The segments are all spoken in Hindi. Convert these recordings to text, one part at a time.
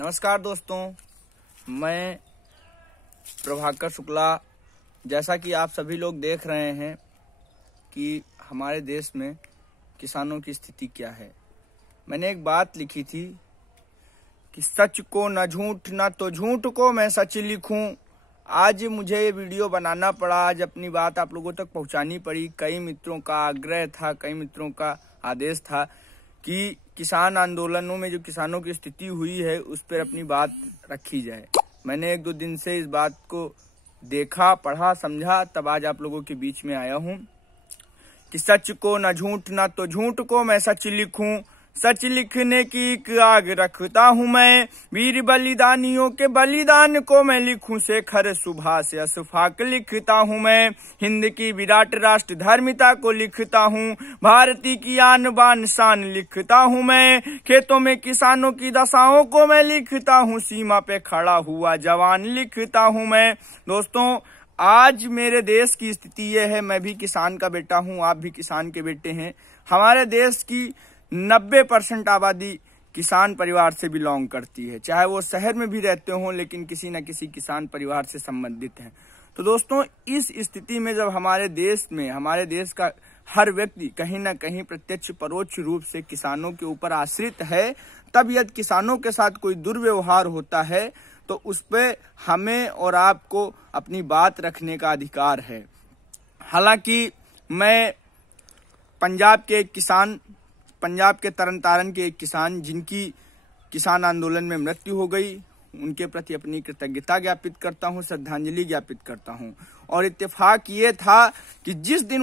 नमस्कार दोस्तों, मैं प्रभाकर शुक्ला। जैसा कि आप सभी लोग देख रहे हैं कि हमारे देश में किसानों की स्थिति क्या है। मैंने एक बात लिखी थी कि सच को न झूठ, न तो झूठ को मैं सच लिखूं। आज मुझे ये वीडियो बनाना पड़ा, आज अपनी बात आप लोगों तक पहुंचानी पड़ी। कई मित्रों का आग्रह था, कई मित्रों का आदेश था कि किसान आंदोलनों में जो किसानों की स्थिति हुई है उस पर अपनी बात रखी जाए। मैंने 1-2 दिन से इस बात को देखा, पढ़ा, समझा, तब आज आप लोगों के बीच में आया हूं कि सच को न झूठ, न तो झूठ को मैं सच लिखूं। सच लिखने की एक आग रखता हूं मैं, वीर बलिदानियों के बलिदान को मैं लिखूं। शेखर सुभाष अशफाक लिखता हूं मैं, हिंद की विराट राष्ट्र धर्मिता को लिखता हूं। भारती की आन बान शान लिखता हूं मैं, खेतों में किसानों की दशाओं को मैं लिखता हूं। सीमा पे खड़ा हुआ जवान लिखता हूं मैं। दोस्तों, आज मेरे देश की स्थिति यह है, मैं भी किसान का बेटा हूं, आप भी किसान के बेटे हैं। हमारे देश की 90% आबादी किसान परिवार से बिलोंग करती है, चाहे वो शहर में भी रहते हों, लेकिन किसी न किसी किसान परिवार से संबंधित हैं। तो दोस्तों, इस स्थिति में जब हमारे देश का हर व्यक्ति कहीं न कहीं प्रत्यक्ष परोक्ष रूप से किसानों के ऊपर आश्रित है, तब यदि किसानों के साथ कोई दुर्व्यवहार होता है तो उस पर हमें और आपको अपनी बात रखने का अधिकार है। हालांकि मैं पंजाब के तरन तारण के एक किसान, जिनकी किसान आंदोलन में मृत्यु हो गई, उनके प्रति अपनी कृतज्ञता ज्ञापित करता हूं, श्रद्धांजलि ज्ञापित करता हूं। और इत्तेफाक ये था कि जिस दिन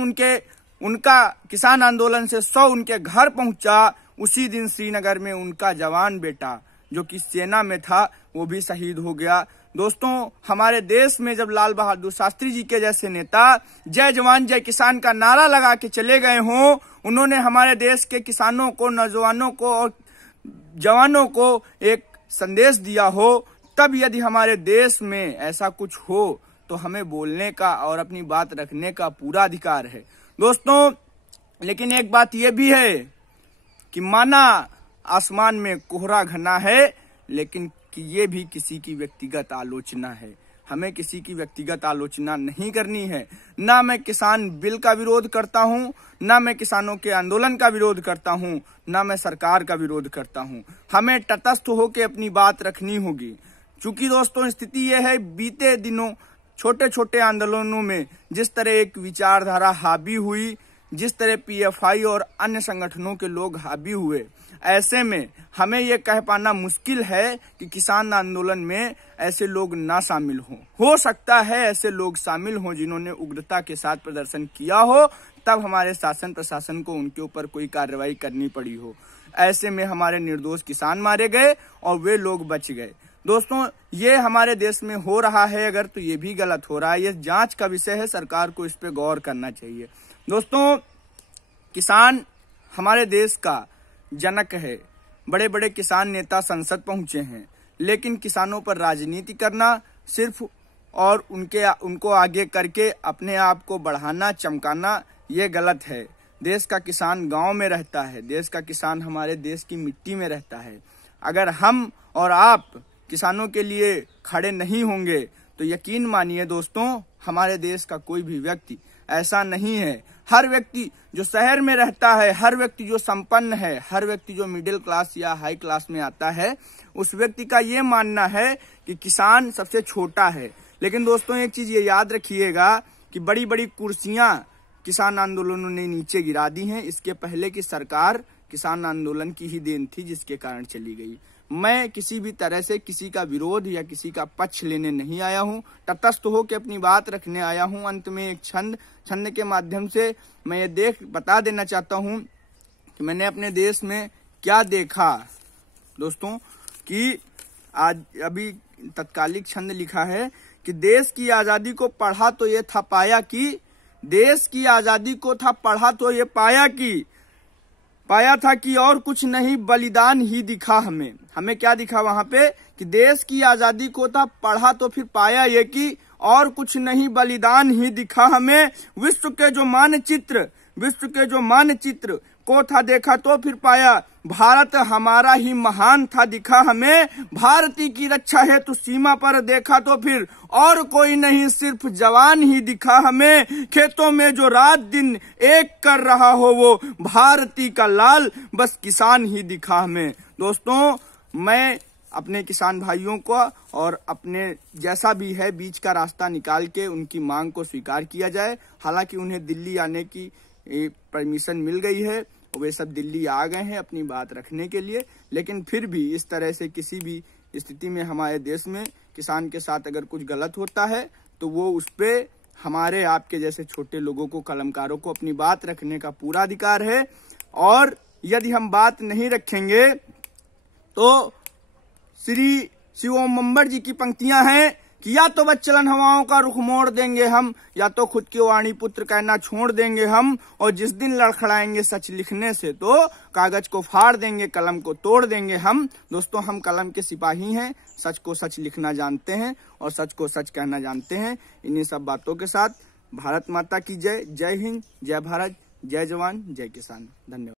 उनका किसान आंदोलन से 100 उनके घर पहुंचा, उसी दिन श्रीनगर में उनका जवान बेटा जो कि सेना में था वो भी शहीद हो गया। दोस्तों, हमारे देश में जब लाल बहादुर शास्त्री जी के जैसे नेता जय जवान जय किसान का नारा लगा के चले गए हों, उन्होंने हमारे देश के किसानों को, नौजवानों को और जवानों को एक संदेश दिया हो, तब यदि हमारे देश में ऐसा कुछ हो तो हमें बोलने का और अपनी बात रखने का पूरा अधिकार है। दोस्तों, लेकिन एक बात यह भी है कि माना आसमान में कोहरा घना है, लेकिन कि ये भी किसी की व्यक्तिगत आलोचना है। हमें किसी की व्यक्तिगत आलोचना नहीं करनी है। ना मैं किसान बिल का विरोध करता हूं, ना मैं किसानों के आंदोलन का विरोध करता हूं, ना मैं सरकार का विरोध करता हूं। हमें तटस्थ होकर अपनी बात रखनी होगी। चूंकि दोस्तों, स्थिति यह है, बीते दिनों छोटे छोटे आंदोलनों में जिस तरह एक विचारधारा हावी हुई, जिस तरह पीएफआई और अन्य संगठनों के लोग हावी हुए, ऐसे में हमें ये कह पाना मुश्किल है कि किसान आंदोलन में ऐसे लोग ना शामिल हों। हो सकता है ऐसे लोग शामिल हों जिन्होंने उग्रता के साथ प्रदर्शन किया हो, तब हमारे शासन प्रशासन को उनके ऊपर कोई कार्रवाई करनी पड़ी हो। ऐसे में हमारे निर्दोष किसान मारे गए और वे लोग बच गए। दोस्तों, ये हमारे देश में हो रहा है अगर, तो ये भी गलत हो रहा है। ये जांच का विषय है, सरकार को इस पे गौर करना चाहिए। दोस्तों, किसान हमारे देश का जनक है। बड़े बड़े किसान नेता संसद पहुंचे हैं, लेकिन किसानों पर राजनीति करना सिर्फ और उनको आगे करके अपने आप को बढ़ाना, चमकाना, ये गलत है। देश का किसान गांव में रहता है, देश का किसान हमारे देश की मिट्टी में रहता है। अगर हम और आप किसानों के लिए खड़े नहीं होंगे तो यकीन मानिए दोस्तों, हमारे देश का कोई भी व्यक्ति ऐसा नहीं है। हर व्यक्ति जो शहर में रहता है, हर व्यक्ति जो संपन्न है, हर व्यक्ति जो मिडिल क्लास या हाई क्लास में आता है, उस व्यक्ति का ये मानना है कि किसान सबसे छोटा है। लेकिन दोस्तों, एक चीज ये याद रखिएगा कि बड़ी बड़ी कुर्सियां किसान आंदोलनों ने नीचे गिरा दी हैं। इसके पहले की सरकार किसान आंदोलन की ही देन थी, जिसके कारण चली गई। मैं किसी भी तरह से किसी का विरोध या किसी का पक्ष लेने नहीं आया हूं, तटस्थ होकर अपनी बात रखने आया हूं। अंत में एक छंद के माध्यम से मैं ये बता देना चाहता हूं कि मैंने अपने देश में क्या देखा। दोस्तों, कि आज अभी तत्कालिक छंद लिखा है कि देश की आजादी को पढ़ा तो ये था पाया कि, देश की आजादी को था पढ़ा तो ये पाया था कि और कुछ नहीं, बलिदान ही दिखा हमें क्या दिखा वहां पे कि देश की आजादी को था पढ़ा तो फिर पाया ये कि और कुछ नहीं, बलिदान ही दिखा हमें। विश्व के जो मानचित्र को था देखा तो फिर पाया, भारत हमारा ही महान था दिखा हमें, भारती की रक्षा है तो सीमा पर देखा तो फिर और कोई नहीं सिर्फ जवान ही दिखा हमें, खेतों में जो रात दिन एक कर रहा हो वो भारती का लाल बस किसान ही दिखा हमें। दोस्तों, मैं अपने किसान भाइयों को और अपने जैसा भी है बीच का रास्ता निकाल के उनकी मांग को स्वीकार किया जाए। हालांकि उन्हें दिल्ली आने की परमिशन मिल गई है, वे सब दिल्ली आ गए हैं अपनी बात रखने के लिए, लेकिन फिर भी इस तरह से किसी भी स्थिति में हमारे देश में किसान के साथ अगर कुछ गलत होता है तो वो उस पे हमारे आपके जैसे छोटे लोगों को, कलमकारों को अपनी बात रखने का पूरा अधिकार है। और यदि हम बात नहीं रखेंगे तो श्री शिवोम बंबर जी की पंक्तियां हैं कि या तो वत्सलन हवाओं का रुख मोड़ देंगे हम, या तो खुद के वाणी पुत्र कहना छोड़ देंगे हम, और जिस दिन लड़खड़ाएंगे सच लिखने से तो कागज को फाड़ देंगे कलम को तोड़ देंगे हम। दोस्तों, हम कलम के सिपाही हैं, सच को सच लिखना जानते हैं और सच को सच कहना जानते हैं। इन्हीं सब बातों के साथ भारत माता की जय। जय हिंद, जय भारत, जय जवान, जय किसान। धन्यवाद।